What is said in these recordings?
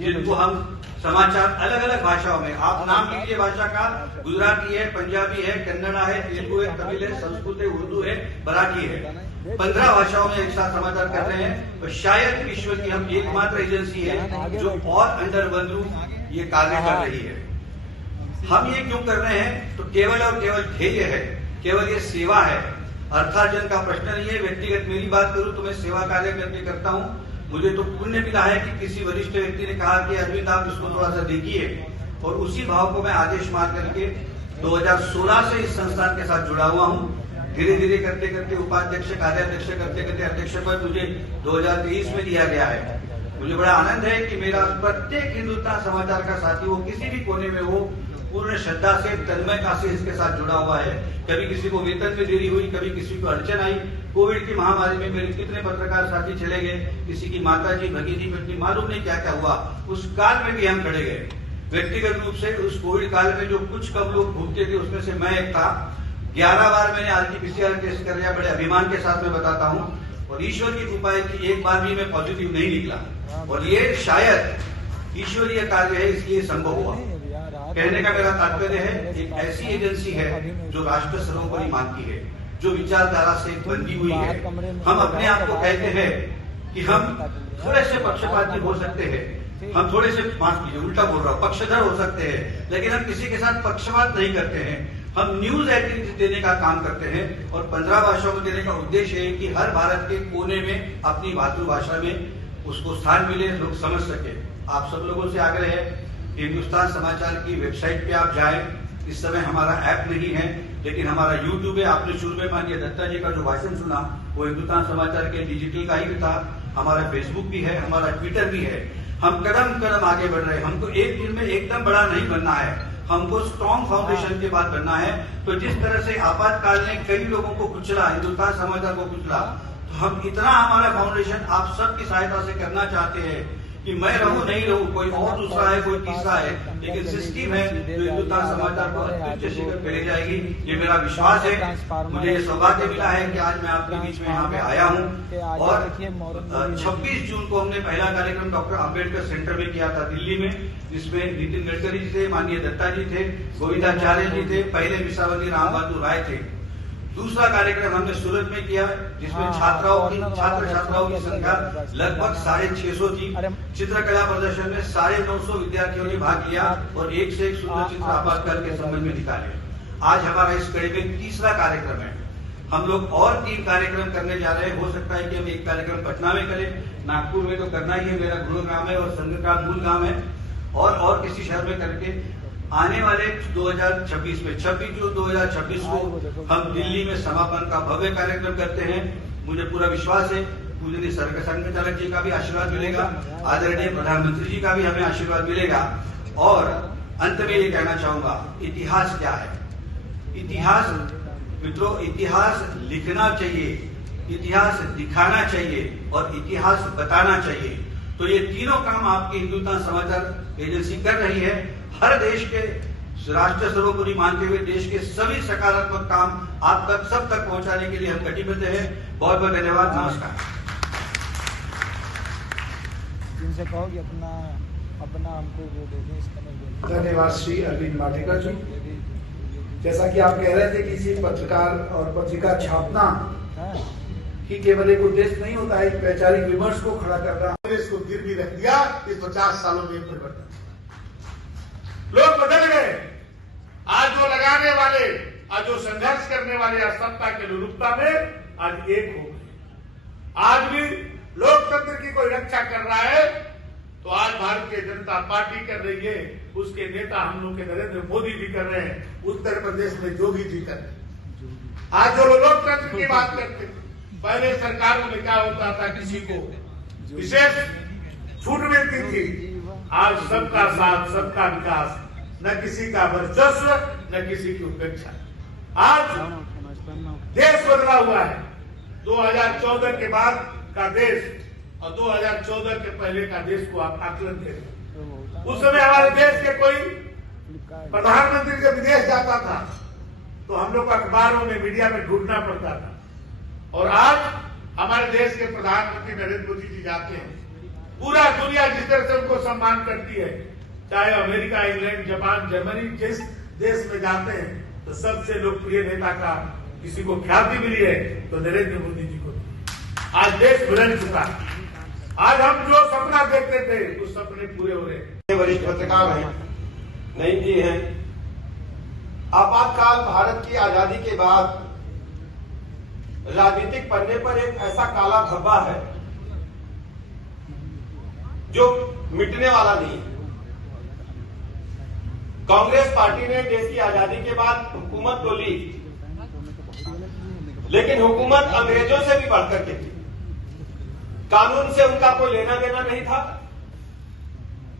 जिनको हम समाचार अलग अलग भाषाओं में, आप नाम लीजिए भाषा का, गुजराती है, पंजाबी है, कन्नड़ा है, तेलुगु है, तमिल है, संस्कृत है, उर्दू है, मराठी है, 15 भाषाओं में एक साथ समाचार कर रहे हैं। और शायद विश्व की हम एकमात्र एजेंसी है जो और अंडर वन रूफ ये कार्य कर रही है। हम ये क्यों कर रहे हैं? तो केवल और केवल ध्येय है, केवल ये सेवा है, अर्थार्जन का प्रश्न नहीं है। व्यक्तिगत मेरी बात करूं तो मैं सेवा कार्य करके करता हूं। मुझे तो पुण्य मिला है कि किसी वरिष्ठ व्यक्ति ने कहा कि अरविंद आप इसको थोड़ा सा देखिए, और उसी भाव को मैं आदेश मान करके 2016 से इस संस्थान के साथ जुड़ा हुआ हूं। धीरे धीरे करते करते उपाध्यक्ष, कार्याध्यक्ष करते करते अध्यक्ष पद मुझे 2023 में दिया गया है। मुझे बड़ा आनंद है कि मेरा प्रत्येक हिंदुस्तान समाचार का साथी वो किसी भी कोने में हो, पूर्ण श्रद्धा से, तन्मयता से इसके साथ जुड़ा हुआ है। कभी किसी को वेतन में देरी हुई, कभी किसी को अड़चन आई। कोविड की महामारी में मेरे कितने पत्रकार साथी चले गए, किसी की माता जी, भगिनी, बेटी, मालूम नहीं क्या क्या हुआ। उस काल में भी हम खड़े गए व्यक्तिगत रूप से। उस कोविड काल में जो कुछ कम लोग भूखते थे उसमें से मैं एक था। 11 बार मैंने RT-PCR टेस्ट कर लिया, बड़े अभिमान के साथ मैं बताता हूँ, और ईश्वर की कृपा है कि एक बार भी मैं पॉजिटिव नहीं निकला। और ये शायद ईश्वरीय कार्य है, इसलिए संभव हुआ। कहने का मेरा तात्पर्य है, एक ऐसी एजेंसी है जो राष्ट्र सर्वोपरि मानती है, जो विचारधारा से बंधी हुई है। हम अपने आप को कहते हैं कि हम थोड़े से पक्षपाती हो सकते हैं, हम थोड़े से, माफ कीजिए उल्टा बोल रहा हूँ, पक्षधर हो सकते हैं, लेकिन हम किसी के साथ पक्षपात नहीं करते हैं। हम न्यूज एटीन देने का काम करते हैं, और 15 भाषाओं में देने का उद्देश्य है कि हर भारत के कोने में अपनी मातृभाषा में उसको स्थान मिले, लोग समझ सके। आप सब लोगों से आग्रह है, हिंदुस्तान समाचार की वेबसाइट पे आप जाएं। इस समय हमारा ऐप नहीं है, लेकिन हमारा यूट्यूब है। आपने शुरू में माननीय दत्ता जी का जो भाषण सुना वो हिंदुस्तान समाचार के डिजिटल का ही था। हमारा फेसबुक भी है, हमारा ट्विटर भी है। हम कदम कदम आगे बढ़ रहे हैं। हमको एक दिन में एकदम बड़ा नहीं बनना है, हमको स्ट्रॉन्ग फाउंडेशन के बाद बनना है। तो जिस तरह से आपातकाल ने कई लोगों को कुचला, हिंदुस्तान समाचार को कुचला, तो हम इतना हमारा फाउंडेशन आप सबकी सहायता से करना चाहते हैं कि मैं रहूं नहीं रहूं, कोई और दूसरा है, कोई तीसरा है, लेकिन सिस्टम है जो हिंदुस्तान समाचार को अत्युच्च शिखर पे ले जाएगी। ये मेरा विश्वास है। मुझे ये सौभाग्य मिला है कि आज मैं आपके बीच में यहाँ पे आया हूँ। और 26 जून को हमने पहला कार्यक्रम डॉक्टर अम्बेडकर सेंटर में किया था दिल्ली में, जिसमें नितिन गडकरी जी थे, माननीय दत्ता जी थे, गोविंदाचार्य जी थे, पहले मिसावली राम बहादुर राय थे। दूसरा कार्यक्रम हमने सूरत में किया, जिसमें छात्र छात्राओं की संख्या लगभग 650 थी। चित्रकला प्रदर्शन में 950 विद्यार्थियों ने भाग लिया और एक से एक सुंदर चित्र आपातकाल के संबंध में निकाले। आज हमारा इस कड़ी में तीसरा कार्यक्रम है। हम लोग और 3 कार्यक्रम करने जा रहे हैं। हो सकता है कि हम एक कार्यक्रम पटना में करें, नागपुर में तो करना ही है, मेरा गृह गांव है और संघ का मूल गांव है, और किसी शहर में करके आने वाले 2026 में 26 जून 2026 को हम दिल्ली में समापन का भव्य कार्यक्रम करते हैं। मुझे पूरा विश्वास है पूजनीय संघ चालक जी का भी आशीर्वाद मिलेगा, आदरणीय प्रधानमंत्री जी का भी हमें आशीर्वाद मिलेगा। और अंत में ये कहना चाहूंगा, इतिहास क्या है? इतिहास मित्रों, इतिहास लिखना चाहिए, इतिहास दिखाना चाहिए और इतिहास बताना चाहिए। तो ये तीनों काम आपकी हिंदुस्तान समाचार एजेंसी कर रही है। हर देश के राष्ट्र सर्वोपरि मानते हुए देश के सभी सकारात्मक काम आप तक, सब तक पहुंचाने के लिए हम कटिबद्ध हैं। बहुत बहुत धन्यवाद, नमस्कार। जिनसे कहो कि अपना हमको वो देखें, इसका धन्यवाद श्री अरविंद माटेकर जी। जैसा कि आप कह रहे थे कि किसी पत्रकार और पत्रिका छापना ही केवल एक उद्देश्य नहीं होता है, एक वैचारिक विमर्श को खड़ा करना। इसको गिरवी रख दिया। इस 50 सालों में परिवर्तन, लोग बदल गए। आज जो लगाने वाले, आज जो संघर्ष करने वाले सत्ता के अनुरूपता में आज एक हो गए। आज भी लोकतंत्र की कोई रक्षा कर रहा है तो आज भारतीय जनता पार्टी कर रही है, उसके नेता हम लोग के नरेंद्र मोदी जी कर रहे हैं, उत्तर प्रदेश में योगी जी कर रहे हैं। आज जो लोकतंत्र की बात करते, पहले सरकारों में क्या होता था, किसी को विशेष छूट मिलती थी। आज सबका साथ, सबका विकास, न किसी का वर्चस्व, न किसी की उपेक्षा। आज देश बदला हुआ है। 2014 के बाद का देश और 2014 के पहले का देश को आप आकलन करें। उस समय हमारे देश के कोई प्रधानमंत्री जब विदेश जाता था तो हम लोग अखबारों में, मीडिया में ढूंढना पड़ता था। और आज हमारे देश के प्रधानमंत्री नरेंद्र मोदी जी जाते हैं पूरा दुनिया जिस तरह से उनको सम्मान करती है, चाहे अमेरिका, इंग्लैंड, जापान, जर्मनी, जिस देश में जाते हैं तो सबसे लोकप्रिय नेता का किसी को ख्याति मिली है तो नरेंद्र मोदी जी को। आज देश बदल चुका है। आज हम जो सपना देखते थे उस सपने पूरे हो रहे हैं। वरिष्ठ पत्रकार हैं, नईम जी हैं। आपातकाल भारत की आजादी के बाद राजनीतिक पन्ने पर एक ऐसा काला धब्बा है जो मिटने वाला नहीं है। कांग्रेस पार्टी ने देश की आजादी के बाद हुकूमत तो ली, लेकिन हुकूमत अंग्रेजों से भी बढ़कर के थी। कानून से उनका कोई लेना देना नहीं था,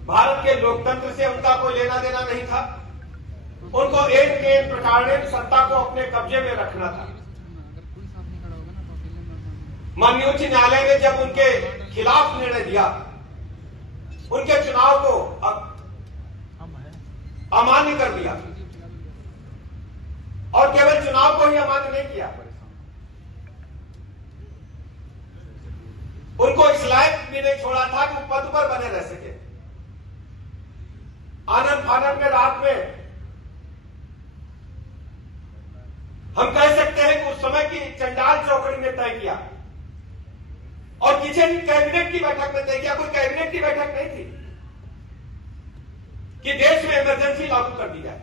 भारत के लोकतंत्र से उनका कोई लेना देना नहीं था। उनको एक प्रकार सत्ता को अपने कब्जे में रखना था। माननीय उच्च न्यायालय ने जब उनके खिलाफ निर्णय दिया, उनके चुनाव को अमान्य कर दिया, और केवल चुनाव को ही अमान्य नहीं किया, उनको इस लायक भी नहीं छोड़ा था कि वो पद पर बने रह सके। आनंद फानंद में रात में हम कह सकते हैं कि उस समय की चंडाल चौकड़ी ने तय किया और किसी कैबिनेट की बैठक में तय किया। कोई कैबिनेट की बैठक नहीं थी कि देश में इमरजेंसी लागू कर दी जाए।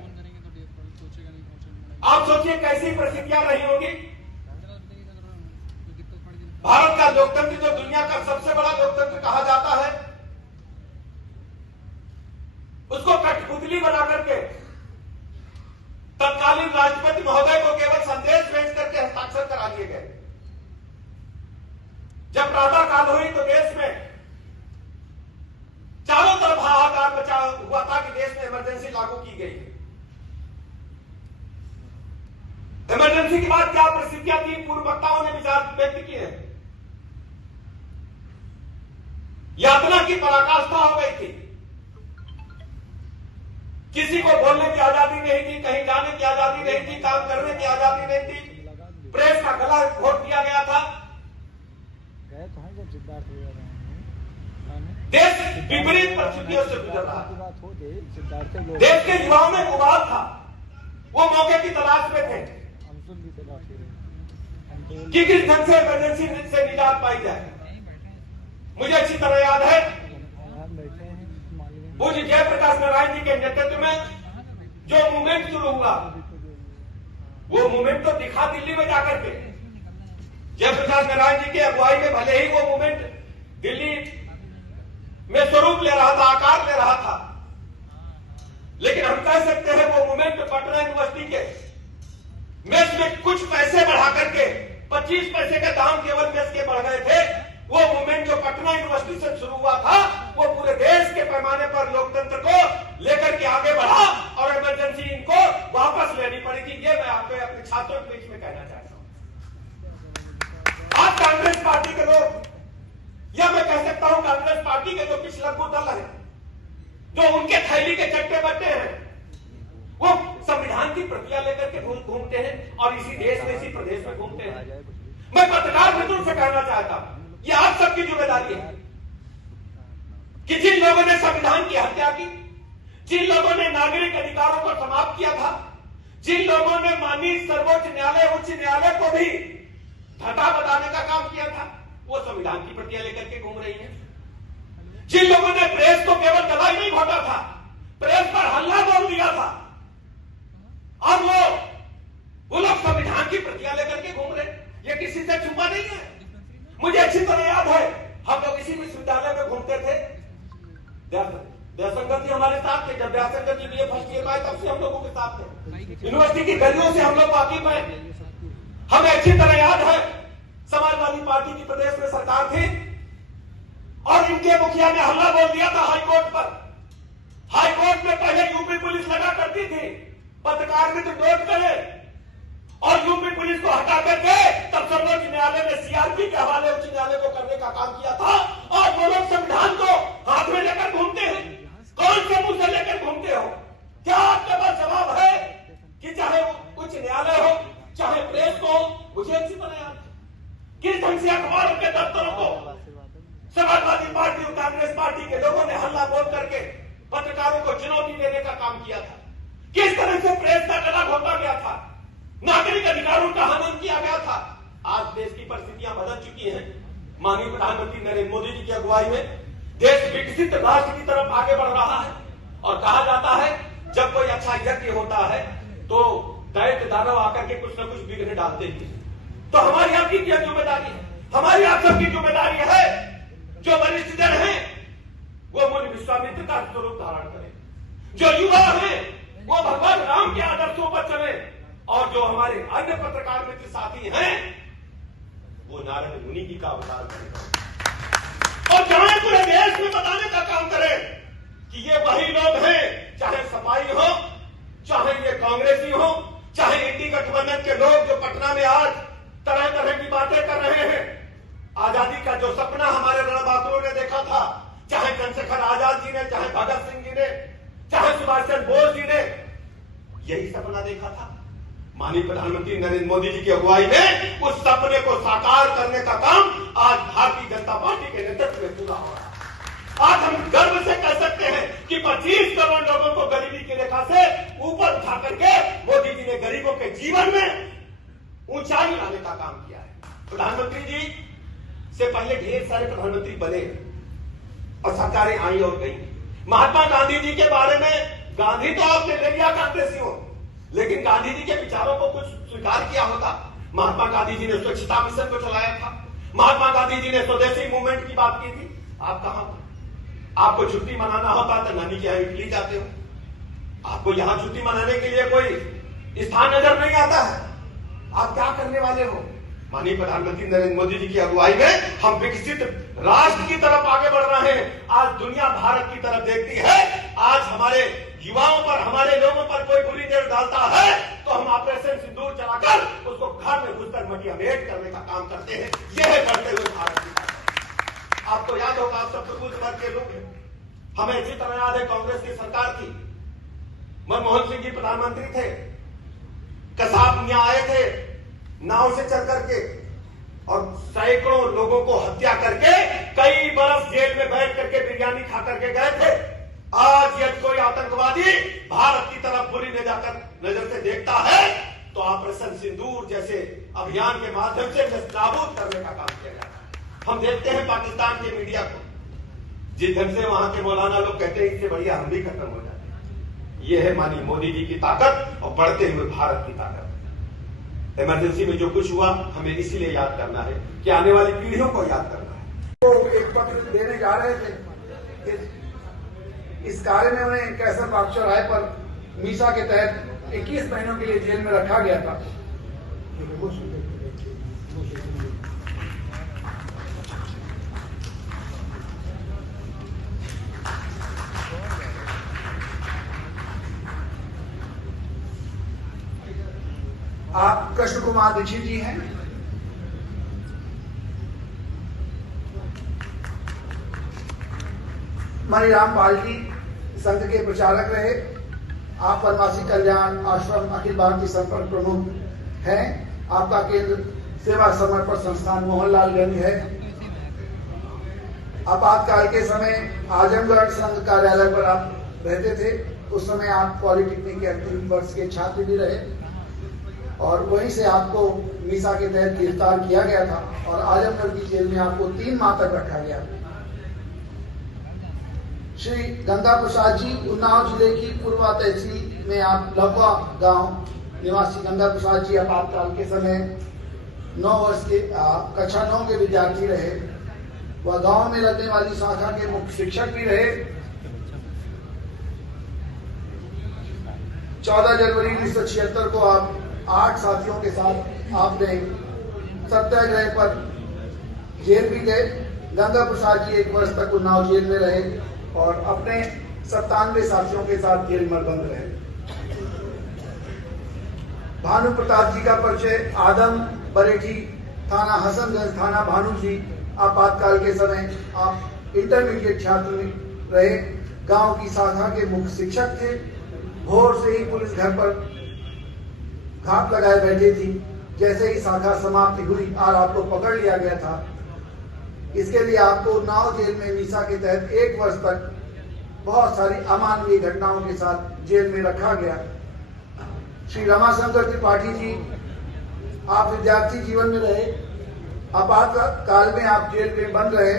आप सोचिए कैसी परिस्थितियां रही होगी। भारत का लोकतंत्र, जो दुनिया का सबसे बड़ा लोकतंत्र कहा जाता है, उसको कठपुतली बना करके तत्कालीन राष्ट्रपति महोदय को केवल संदेश भेज करके हस्ताक्षर करा दिए गए। जब प्रातः काल हुई तो देश में चारों तरफ हाहाकार मचा हुआ था कि देश में इमरजेंसी लागू की गई है। इमरजेंसी के बाद क्या परिस्थितियां थी, पूर्व वक्ताओं ने विचार व्यक्त किए हैं। यातना की पराकाष्ठा हो गई थी। किसी को बोलने की आजादी नहीं थी, कहीं जाने की आजादी नहीं थी, काम करने की आजादी नहीं थी। प्रेस का गला घोट दिया गया था। देश विपरीत परिस्थितियों से गुजर रहा है। देश के युवाओं में उबाल था, वो मौके की तलाश में थे कि किस ढंग से इमरजेंसी से निजात पाई जाए। मुझे अच्छी तरह याद है, पूज्य जयप्रकाश नारायण जी के नेतृत्व में जो मूवमेंट शुरू हुआ, वो मूवमेंट तो दिखा दिल्ली में जाकर के। जयप्रकाश नारायण जी की अगुवाई में भले ही वो मूवमेंट दिल्ली में स्वरूप ले रहा था, आकार ले रहा था, लेकिन हम कह सकते हैं वो मूवमेंट पटना यूनिवर्सिटी के मेस में कुछ पैसे बढ़ा करके 25 पैसे का दाम केवल मेस के बढ़ गए थे। वो मूवमेंट जो पटना यूनिवर्सिटी से शुरू हुआ था, वो पूरे देश के पैमाने पर लोकतंत्र को लेकर के आगे बढ़ा और इमरजेंसी इनको वापस लेनी पड़ेगी। ये मैं आपको अपने छात्रों के बीच में कहना चाहता हूं। आज कांग्रेस पार्टी के लोग, या मैं कह सकता हूं कांग्रेस पार्टी के जो पिछला दल है, जो उनके थैली के चट्टे बट्टे हैं, वो संविधान की प्रतियां लेकर के घूमते हैं और इसी देश में, इसी प्रदेश में घूमते हैं। मैं पत्रकार मित्रों से कहना चाहता हूं, ये आप सबकी जिम्मेदारी है कि जिन लोगों ने संविधान की हत्या की, जिन लोगों ने नागरिक अधिकारों को समाप्त किया था, जिन लोगों ने माननीय सर्वोच्च न्यायालय, उच्च न्यायालय को भी घटा बताने का काम किया था, वो संविधान की प्रतियां लेकर के घूम रही है। जिन लोगों ने प्रेस को केवल गला ही नहीं घोटा था, प्रेस पर हल्ला बोल दिया था, और वो लोग संविधान की प्रतियां लेकर के घूम रहे। ये किसी से छुपा नहीं है। मुझे अच्छी तरह याद है, हम लोग इसी विश्वविद्यालय में घूमते थे। दयाशंकर जी हमारे साथ थे। जब दयाशंकर जी बीए फर्स्ट ईयर में आए, तब से हम लोगों के साथ थे। यूनिवर्सिटी की गलियों से हम लोग वाकिफ हैं। हमें अच्छी तरह याद है, समाजवादी पार्टी की प्रदेश में सरकार थी और इनके मुखिया ने हमला बोल दिया था हाईकोर्ट पर। हाईकोर्ट में पहले यूपी पुलिस लगा करती थी, पत्रकार मित्र नोट करें, और यूपी पुलिस को हटा करके तब सर्वोच्च न्यायालय ने सीआरपी के हवाले उच्च न्यायालय को करने का काम किया था। और वो लोग संविधान को हाथ में लेकर घूमते हैं। कौन से मुंह से लेकर घूमते हो? क्या आपके पास जवाब है कि चाहे उच्च न्यायालय हो, चाहे प्रेस को हो? मुझे अच्छी तरह याद, किस ढंग से अखबारों के दफ्तरों को समाजवादी पार्टी और कांग्रेस माननीय प्रधानमंत्री नरेंद्र मोदी जी की अगुवाई में देश विकसित राष्ट्र की तरफ आगे बढ़ रहा है। और कहा जाता है जब कोई अच्छा यज्ञ होता है तो दैत्य दानव आकर के कुछ न कुछ विघ्न डालते ही। तो हमारी आपकी क्या जिम्मेदारी है? हमारी आप सबकी जिम्मेदारी है जो वरिष्ठ जन है वो मुनि विश्वामित्र का स्वरूप धारण करें, जो युवा है वो भगवान राम के आदर्शों पर चले, और जो हमारे अन्य पत्रकार मित्र साथी हैं वो नारद मुनि जी का अवतार करें और जाए पूरे देश में बताने का काम करें कि ये वही लोग हैं, चाहे सपाई हो, चाहे ये कांग्रेसी हो, चाहे इंडी गठबंधन के लोग जो पटना में आज तरह तरह की बातें कर रहे हैं। आजादी का जो सपना हमारे रणबांकुरों ने देखा था, चाहे चंद्रशेखर आजाद जी ने, चाहे भगत सिंह जी ने, चाहे सुभाष चंद्र बोस जी ने यही सपना देखा था। माननीय प्रधानमंत्री नरेंद्र मोदी जी की अगुवाई में उस सपने को साकार करने का काम आज भारतीय जनता पार्टी के नेतृत्व में पूरा हो रहा है। आज हम गर्व से कह सकते हैं कि 25 करोड़ लोगों को गरीबी की रेखा से ऊपर उठा करके मोदी जी ने गरीबों के जीवन में ऊंचाई लाने का काम किया है। प्रधानमंत्री जी से पहले ढेर सारे प्रधानमंत्री बने और सरकारें आई और गई। महात्मा गांधी जी के बारे में, गांधी तो आपने ले लिया कांग्रेसी हो, लेकिन गांधी जी के विचारों को कुछ स्वीकार किया होगा। महात्मा गांधी जी ने स्वच्छता मिशन को चलाया था, महात्मा गांधी जी ने स्वदेशी मूवमेंट की बात की थी। आप कहां थे? आपको छुट्टी मनाना होता तो नानी के यहाँ इटली जाते हो, आपको यहां छुट्टी मनाने के लिए कोई स्थान नजर नहीं आता है। आप क्या करने वाले हो? माननीय प्रधानमंत्री नरेंद्र मोदी जी की अगुवाई में हम विकसित राष्ट्र की तरफ आगे बढ़ रहे हैं। आज दुनिया भारत की तरफ देखती है। आज हमारे युवाओं पर, हमारे लोगों पर कोई बुरी नजर डालता है तो हम ऑपरेशन सिंदूर चलाकर उसको घर में घुसकर मटियामेट करने का काम करते हैं। यह है बढ़ते हुए भारत की ताकत। आपको याद होगा, आप सब बुद्ध वर्ग के लोग हैं, हमें इसी तरह याद है कांग्रेस की सरकार थी, मनमोहन सिंह जी प्रधानमंत्री थे, कसाब यहाँ आए थे नाव से चल करके और सैकड़ों लोगों को हत्या करके कई बरस जेल में बैठ करके बिरयानी खा करके गए थे। आज यदि कोई आतंकवादी भारत की तरफ बुरी नजर से देखता है तो ऑपरेशन सिंदूर जैसे अभियान के माध्यम से नाबूद करने का काम किया जाता है। हम देखते हैं पाकिस्तान के मीडिया को, जिस ढंग से वहां के मौलाना लोग कहते हैं इससे बढ़िया हम भी खत्म हो जाते हैं। यह है माननीय मोदी जी की ताकत और बढ़ते हुए भारत की ताकत। इमरजेंसी में जो कुछ हुआ हमें इसीलिए याद करना है कि आने वाली पीढ़ियों को याद करना है। तो एक पत्र देने जा रहे थे, इस कार्य में उन्हें कैसर बागचौर राय पर मीसा के तहत 21 महीनों के लिए जेल में रखा गया था। आप कृष्ण कुमार दीक्षित जी हैं। मणिराम पाल जी संघ के प्रचारक रहे। आप वनवासी कल्याण आश्रम अखिल भारतीय संपर्क प्रमुख हैं। आपका केंद्र सेवा समर्पण संस्थान मोहनलालगंज है। आपातकाल के समय आजमगढ़ संघ कार्यालय पर आप रहते थे। उस समय आप पॉलिटेक्निक के अंतिम वर्ष के छात्र भी रहे और वहीं से आपको मीसा के तहत गिरफ्तार किया गया था और आजमगढ़ की जेल में आपको 3 माह तक रखा गया। श्री गंगा प्रसाद जी उन्नाव जिले की पूर्वा तहसील में आप लखवा गांव निवासी गंगा प्रसाद जी आपातकाल के समय 9 वर्ष के कक्षा 9 के विद्यार्थी रहे। वह गांव में लगने वाली शाखा के मुख्य शिक्षक भी रहे। 14 जनवरी 1976 को आप 8 साथियों के साथ आपने सत्याग्रह पर जेल भी गए। गंगा प्रसाद जी 1 वर्ष तक उन्नाव जेल में रहे और अपने 97 साथियों के साथ जेल में बंद रहे। भानु प्रताप जी का परिचय आदम बरेठी थाना हसनगंज थाना भानु जी आपातकाल के समय आप इंटरमीडिएट छात्र रहे। गांव की शाखा के मुख्य शिक्षक थे। भोर से ही पुलिस घर पर घात लगाए बैठे थी। जैसे ही शाखा समाप्ति हुई और आपको पकड़ लिया गया था। इसके लिए आपको उन्नाव जेल में मीसा के तहत 1 वर्ष तक बहुत सारी अमानवीय घटनाओं के साथ जेल में रखा गया। श्री रमाशंकर त्रिपाठी जी, आप विद्यार्थी जीवन में रहे। आपातकाल में आप जेल में बंद रहे,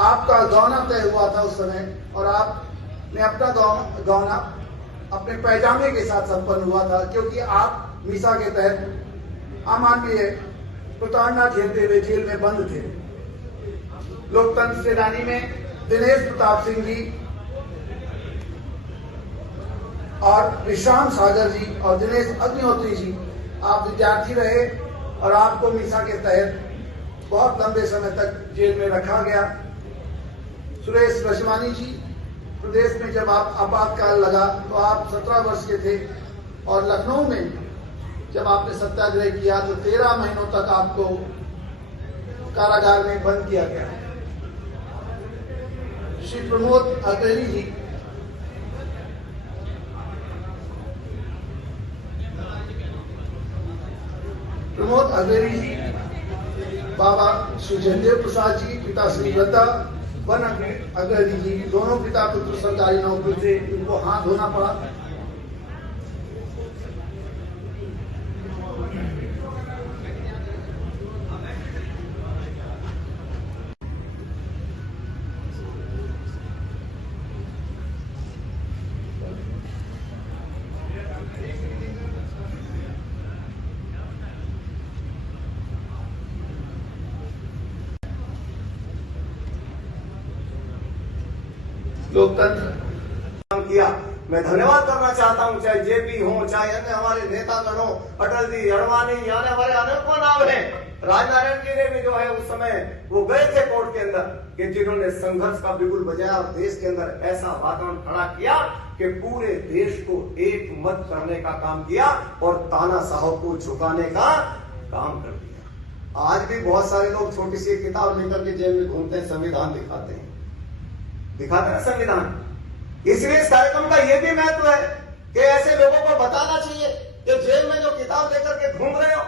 आपका गौना तय हुआ था उस समय और आपने अपना गौना अपने पैजामे के साथ संपन्न हुआ था, क्योंकि आप मीसा के तहत अमानवीय प्रताड़ना झेलते हुए जेल में बंद थे। लोकतंत्र सेनानी में दिनेश प्रताप सिंह जी और विश्राम सागर जी और दिनेश अग्निहोत्री जी, आप विद्यार्थी रहे और आपको मीसा के तहत बहुत लंबे समय तक जेल में रखा गया। सुरेश रशवानी जी, प्रदेश में जब आप आपातकाल लगा तो आप 17 वर्ष के थे और लखनऊ में जब आपने सत्याग्रह किया तो 13 महीनों तक आपको कारागार में बंद किया गया। श्री प्रमोद अग्रणी जी, बाबा श्री जयदेव प्रसाद जी, पिता श्री लता वन अग्रणी जी, दोनों पिता पुत्र सरकारी नौकरी से, उनको हाथ धोना पड़ा। लोकतंत्र काम किया। मैं धन्यवाद करना चाहता हूं, चाहे जेपी हो, चाहे अन्य हमारे नेतागण हो, अटल जी, अडवाणी, यानी हमारे अनेकों नाम हैं। राजनारायण जी ने भी जो है उस समय वो गए थे कोर्ट के अंदर कि जिन्होंने संघर्ष का बिगुल बजाया और देश के अंदर ऐसा वातावरण खड़ा किया कि पूरे देश को एक मत करने का काम किया और तानाशाह को झुकाने का काम कर दिया। आज भी बहुत सारे लोग छोटी सी किताब लेकर के जेल में घूमते हैं, संविधान दिखाते हैं संविधान। इसलिए इस कार्यक्रम का यह भी महत्व है कि ऐसे लोगों को बताना चाहिए कि जेल में जो किताब लेकर के घूम रहे हो,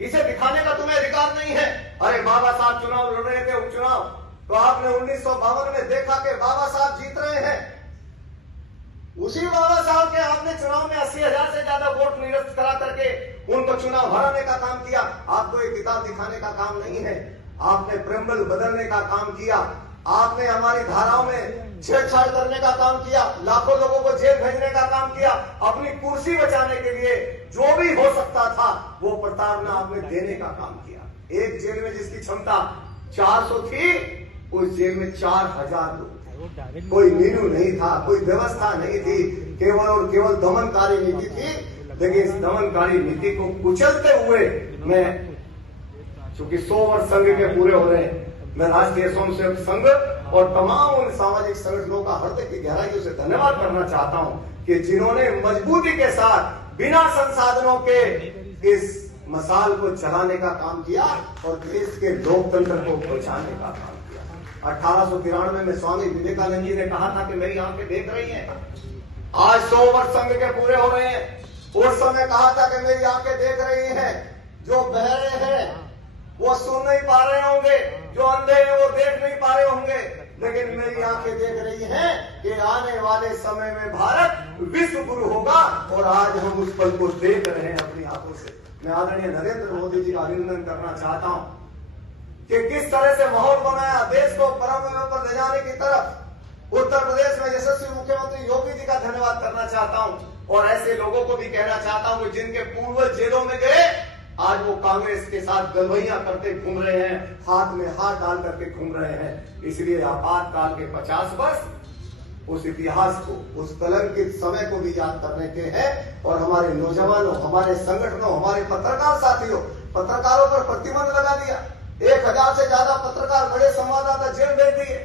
इसे दिखाने का तुम्हें अधिकार नहीं है। अरे बाबा साहब चुनाव लड़ रहे थे, उपचुनाव, तो आपने 1952 में देखा कि बाबा साहब जीत रहे हैं। उसी बाबा साहब के आपने चुनाव में 80,000 से ज्यादा वोट निरस्त करा करके उनको चुनाव हराने का काम किया। आपको ये किताब दिखाने का काम नहीं है। आपने प्रेम्बल बदलने का काम किया, आपने हमारी धाराओं में छेड़छाड़ करने का काम किया, लाखों लोगों को जेल भेजने का काम किया। अपनी कुर्सी बचाने के लिए जो भी हो सकता था वो प्रताड़ना आपने देने का काम किया। एक जेल में जिसकी क्षमता 400 थी, उस जेल में 4,000 लोग थे। कोई मेन्यू नहीं था, कोई व्यवस्था नहीं थी, केवल और केवल दमनकारी नीति थी। लेकिन इस दमनकारी नीति को कुचलते हुए मैं, चूंकि 100 वर्ष संघ के पूरे हो रहे हैं, मैं राष्ट्रीय स्वयंसेवक संघ और तमाम उन सामाजिक संगठनों का हृदय की गहराइयों से धन्यवाद करना चाहता हूं कि जिन्होंने मजबूती के साथ बिना संसाधनों के इस मसाल को चलाने का काम किया और देश के लोकतंत्र को बचाने का काम किया। 1893 में स्वामी विवेकानंद जी ने कहा था कि मेरी आंखें देख रही हैं। आज 100 वर्ष संघ के पूरे हो रहे हैं। उस समय कहा था कि मेरी आंखें देख रही हैं। जो बहरे हैं वो सुन नहीं पा रहे होंगे, जो अंधे हैं वो देख नहीं पा रहे होंगे, लेकिन मेरी आंखें देख रही हैं कि आने वाले समय में भारत विश्व गुरु होगा और आज हम उस पल को देख रहे हैं अपनी आंखों से। मैं आदरणीय नरेंद्र मोदी जी का अभिनंदन करना चाहता हूं कि किस तरह से माहौल बनाया देश को परम पर ले जाने की तरफ। उत्तर प्रदेश में यशस्वी मुख्यमंत्री योगी जी का धन्यवाद करना चाहता हूं और ऐसे लोगों को भी कहना चाहता हूं कि जिनके पूर्वज जेलों में गए, आज वो कांग्रेस के साथ गलवैया करते घूम रहे हैं, हाथ में हाथ डाल करके घूम रहे हैं। इसलिए आपातकाल के 50 वर्ष उस इतिहास को, उस कलंकित समय को भी याद करने के हैं और हमारे नौजवानों, हमारे संगठनों, हमारे पत्रकार साथियों, पत्रकारों पर प्रतिबंध लगा दिया। 1000 से ज्यादा पत्रकार, बड़े संवाददाता जेल भेज दिए,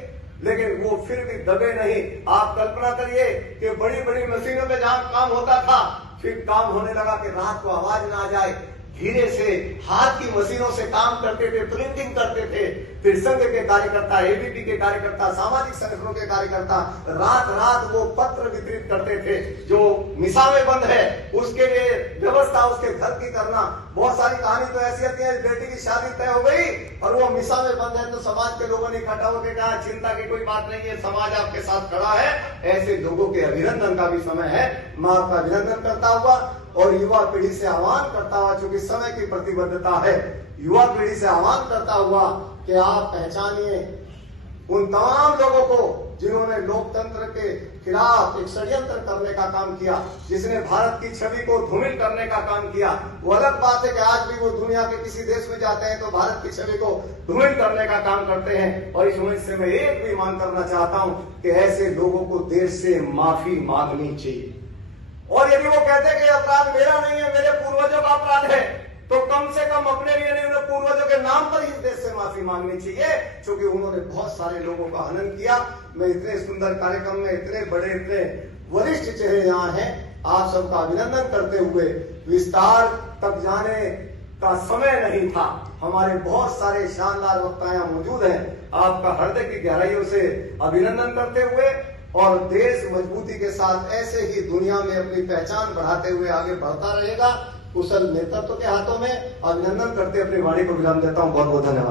लेकिन वो फिर भी दबे नहीं। आप कल्पना करिए कि बड़ी बड़ी मशीनों में जहां काम होता था, फिर काम होने लगा कि रात को आवाज ना आ जाए, धीरे से हाथ की मशीनों से काम करते थे, प्रिंटिंग करते थे। फिर संघ के कार्यकर्ता, एबीपी के कार्यकर्ता, सामाजिक संगठनों के कार्यकर्ता रात रात वो पत्र वितरित करते थे। जो मिसा में बंद है उसके लिए व्यवस्था उसके घर की करना। बहुत सारी कहानी तो ऐसी होती है, बेटी की शादी तय हो गई और वो मिसा में बंद है तो समाज के लोगों ने इकट्ठा होकर कहा चिंता की कोई बात नहीं है, समाज आपके साथ खड़ा है। ऐसे लोगों के अभिनंदन का भी समय है। मैं आपका अभिनंदन करता हुआ और युवा पीढ़ी से आह्वान करता हुआ, चूंकि समय की प्रतिबद्धता है, युवा पीढ़ी से आह्वान करता हुआ कि आप पहचानिए उन तमाम लोगों को जिन्होंने लोकतंत्र के खिलाफ एक षड्यंत्र करने का काम किया, जिसने भारत की छवि को धूमिल करने का काम किया। वो अलग बात है कि आज भी वो दुनिया के किसी देश में जाते हैं तो भारत की छवि को धूमिल करने का काम करते हैं। और इस मंच से मैं एक भी मांग करना चाहता हूं कि ऐसे लोगों को देश से माफी मांगनी चाहिए। और यदि वो कहते हैं कि अपराध मेरा नहीं है, मेरे पूर्वजों का अपराध है, तो कम से कम अपने लिए नहीं, उन्हें पूर्वजों के नाम पर ही देश से माफी मांगनी चाहिए, क्योंकि उन्होंने बहुत सारे लोगों का हनन किया। मैं इतने सुंदर कार्यक्रम में इतने बड़े, इतने वरिष्ठ चेहरे यहाँ हैं, आप सबका अभिनंदन करते हुए विस्तार तक जाने का समय नहीं था। हमारे बहुत सारे शानदार वक्ता यहाँ मौजूद हैं। आपका हृदय की गहराइयों से अभिनंदन करते हुए और देश मजबूती के साथ ऐसे ही दुनिया में अपनी पहचान बढ़ाते हुए आगे बढ़ता रहेगा। कुशल नेतृत्व के हाथों में अभिनंदन करते अपनी वाणी को विराम देता हूं। बहुत बहुत धन्यवाद।